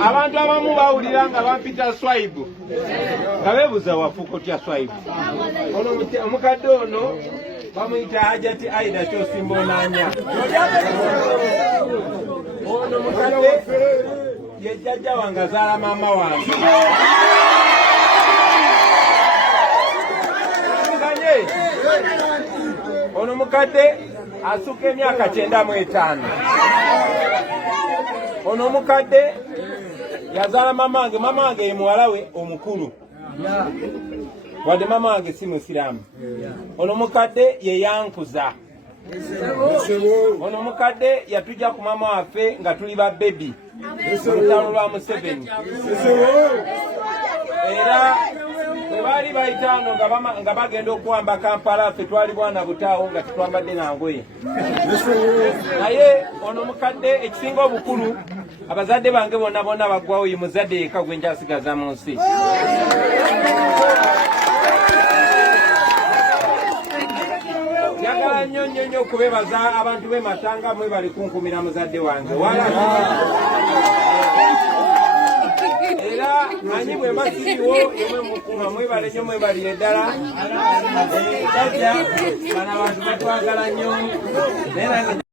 abantu abamu bawulira nga bampita Swaibu nga beebuuza wafuuka otya Swaibu. Ono omukadde ono bamuyita Hajjati Aida Kyosimba Onanya. Ono mukadde ye jjajja wange azaala maama wange. Ono mukadde asuka emyaka 95. Ono mukadde yazaala mama wange ye muwala we omukulu. Wadde mama wange si musiraamu. Ono mukadde ye yankuza. Ono mukadde yatujja ku mama waffe nga tuli ba bebi mu lutalo lwa Museveni. Era bwe baali bayitaano nga bagenda okuwamba Kampala, ffe twali bwana butaawo nga tetwambadde na ngoye. Naye ono mukadde ekisinga obukulu abazadde bange bonna baggwawo, ye muzadde yekka gwe nkyasigaza mu nsi. Njagala nnyo okubeebaza abantu b'e Matanga, mwebale kunkumira muzadde wange. Era manyi bwe masiriwo yemwe mukuma, mwebale nnyo, mwebalire ddala. Jajja bano abantu batwagala nnyo.